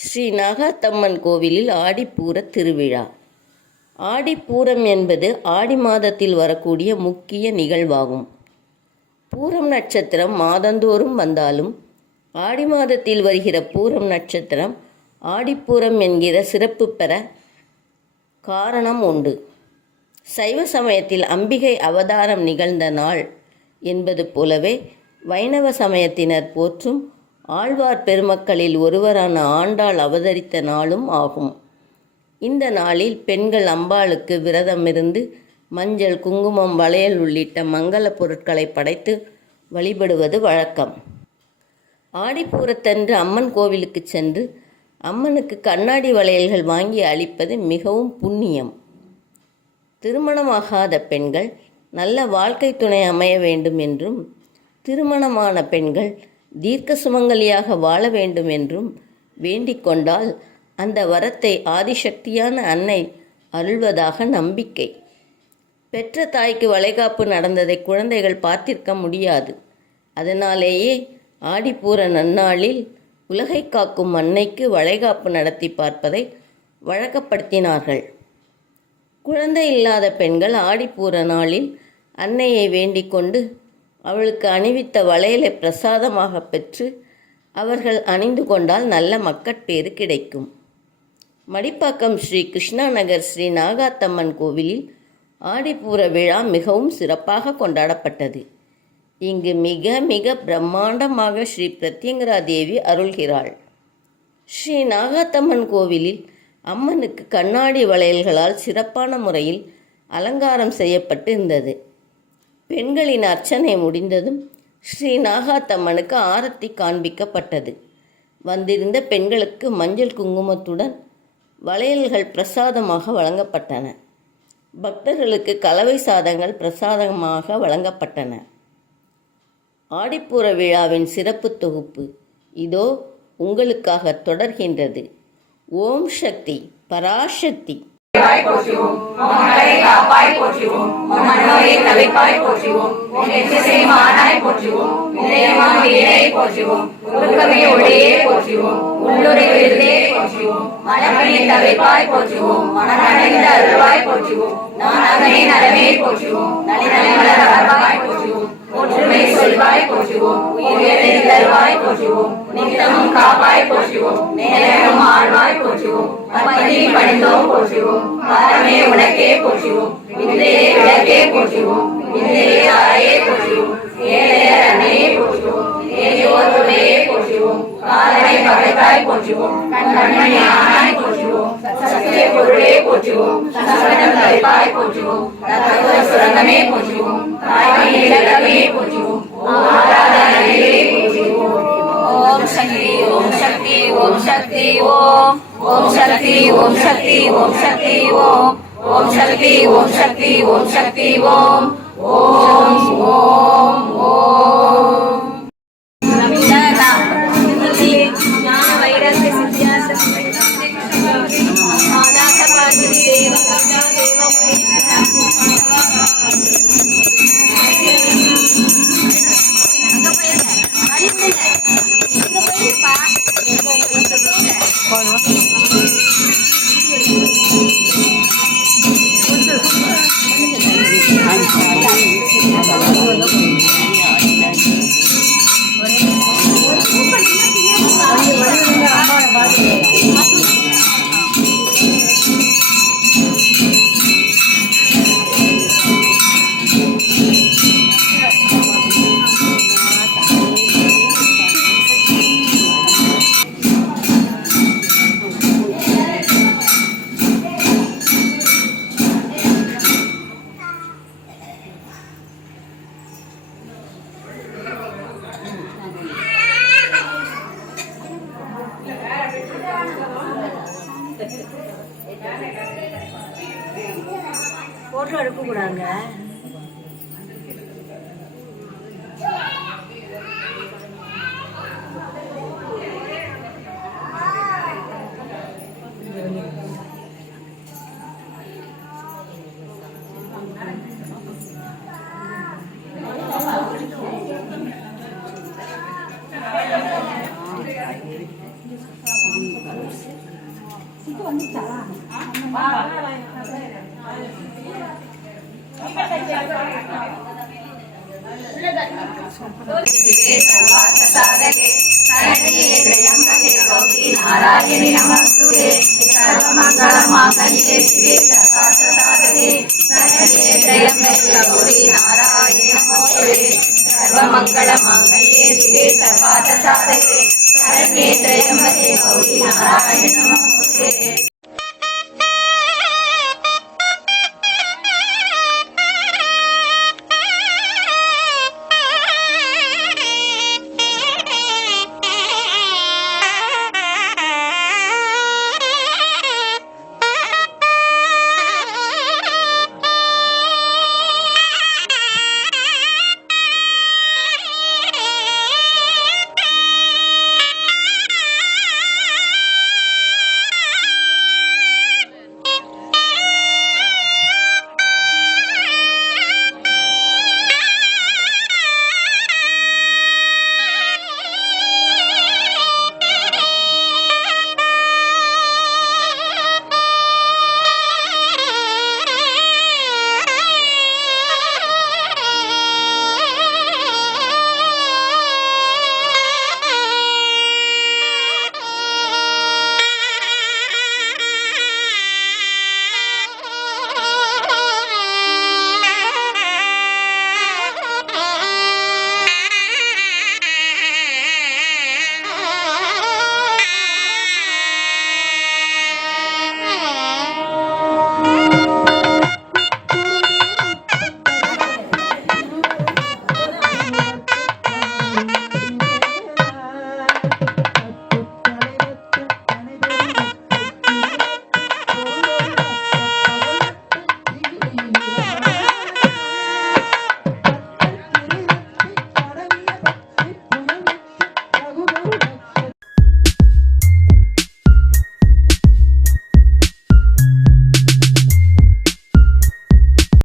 ஸ்ரீ நாகாத்தம்மன் கோவிலில் ஆடிப்பூர திருவிழா. ஆடிப்பூரம் என்பது ஆடி மாதத்தில் வரக்கூடிய முக்கிய நிகழ்வாகும். பூரம் நட்சத்திரம் மாதந்தோறும் வந்தாலும் ஆடி மாதத்தில் வருகிற பூரம் நட்சத்திரம் ஆடிப்பூரம் என்கிற சிறப்பு பெற காரணம் உண்டு. சைவ சமயத்தில் அம்பிகை அவதாரம் நிகழ்ந்த நாள் என்பது போலவே வைணவ சமயத்தினர் போற்றும் ஆழ்வார் பெருமக்களில் ஒருவரான ஆண்டாள் அவதரித்த நாளும் ஆகும். இந்த நாளில் பெண்கள் அம்பாளுக்கு விரதமிருந்து மஞ்சள், குங்குமம், வளையல் உள்ளிட்ட மங்கள பொருட்களை படைத்து வழிபடுவது வழக்கம். ஆடிப்பூரத்தன்று அம்மன் கோவிலுக்கு சென்று அம்மனுக்கு கண்ணாடி வளையல்கள் வாங்கி அளிப்பது மிகவும் புண்ணியம். திருமணமாகாத பெண்கள் நல்ல வாழ்க்கை துணை அமைய வேண்டும் என்றும், திருமணமான பெண்கள் தீர்க்க சுமங்கலியாக வாழ வேண்டும் என்றும் வேண்டிக் கொண்டால் அந்த வரத்தை ஆதிசக்தியான அன்னை அருள்வதாக நம்பிக்கை. பெற்ற தாய்க்கு வளைகாப்பு நடந்ததை குழந்தைகள் பார்த்திருக்க முடியாது. அதனாலேயே ஆடிப்பூர நன்னாளில் உலகை காக்கும் அன்னைக்கு வளைகாப்பு நடத்தி பார்ப்பதை வழக்கப்படுத்தினார்கள். குழந்தை இல்லாத பெண்கள் ஆடிப்பூர நாளில் அன்னையை வேண்டிக் கொண்டு அவளுக்கு அணிவித்த வளையலை பிரசாதமாக பெற்று அவர்கள் அணிந்து கொண்டால் நல்ல மக்கட்பேறு கிடைக்கும். மடிப்பாக்கம் ஸ்ரீ கிருஷ்ணா நகர் ஸ்ரீ நாகாத்தம்மன் கோவிலில் ஆடிப்பூர விழா மிகவும் சிறப்பாக கொண்டாடப்பட்டது. இங்கு மிக மிக பிரம்மாண்டமாக ஸ்ரீ பிரத்யங்கரா தேவி அருள்கிறாள். ஸ்ரீ நாகாத்தம்மன் கோவிலில் அம்மனுக்கு கண்ணாடி வளையல்களால் சிறப்பான முறையில் அலங்காரம் செய்யப்பட்டு இருந்தது. பெண்களின் அர்ச்சனை முடிந்ததும் ஸ்ரீ நாகாத்தம்மனுக்கு ஆரத்தி காண்பிக்கப்பட்டது. வந்திருந்த பெண்களுக்கு மஞ்சள் குங்குமத்துடன் வளையல்கள் பிரசாதமாக வழங்கப்பட்டன. பக்தர்களுக்கு கலவை சாதங்கள் பிரசாதமாக வழங்கப்பட்டன. ஆடிப்பூர விழாவின் சிறப்பு தொகுப்பு இதோ உங்களுக்காக தொடர்கின்றது. ஓம் சக்தி பராசக்தி. போற்றுவோம் மகளை காப்பாய் போற்றுவோம் மனோரை தவிப்பாய் போற்றுவோம் மானாய் போற்றுவோம் வீரை போற்றுவோம் உருக்கமே ஒளியே போற்றுவோம் உள்ளுரை விருதே போற்றுவோம் மனமணி தவிப்பாய் போற்றுவோம் மனநடைந்த அருள்வாய் போற்றுவோம் நானகனே நலமே போற்றுவோம் நளினமலர்வாய் போற்றுவோம் ஒற்றுமை சொல்வாய் போற்றுவோம் உயிரை தருவாய் போற்றுவோம் நித்தமும் காப்பாய் போற்றுவோம் நேரமும் ஆழ்வாய் போற்றுவோம் பத்தி பணிந்தோம் போற்றுவோம் பாரமே உனக்கே போற்றுவோம் விந்தையே விளக்கே போற்றுவோம் விந்தையே ஆயே போற்றுவோம் ஏழையர் அன்னையே போற்றுவோம் ஏழையோர் துணையே போற்றுவோம் காலனை பகைத்தாய் போற்றுவோம் கண்மணி ஆனாய் போற்றுவோம் சத்திய பொருளே போற்றுவோம் சரணம் தரிப்பாய் போற்றுவோம் தத்துவ சுரங்கமே போற்றுவோம் தாய்மையை இலக்கமே போற்றுவோம் ஆராதனையே போற்றுவோம். ஓம் சக்தி ஓம் சக்தி ஓம் சக்தி ஓம் ஓம் சக்தி ஓம் சக்தி ஓம் சக்தி ஓம் ஓம் சக்தி ஓம் சக்தி ஓம் சக்தி ஓம் ஓம் ஓம் ஓம். ஞான வைரஸ்ய சித்தியாச மாதாச பாதிரி தேவ போட்டோ எடுக்கக்கூடாங்க. शिवे सर्वार्थ साधके शरण्ये त्र्यंबके गौरी नारायणि नमस्तुते सर्वमंगल मांगल्ये शिवे सर्वार्थ साधके शरण्ये त्र्यंबके गौरी नारायणि नमोस्तुते सर्वमंगल मांगल्ये शिवे सर्वार्थ साधके शरण्ये त्र्यंबके गौरी नारायणि नमोस्तुते।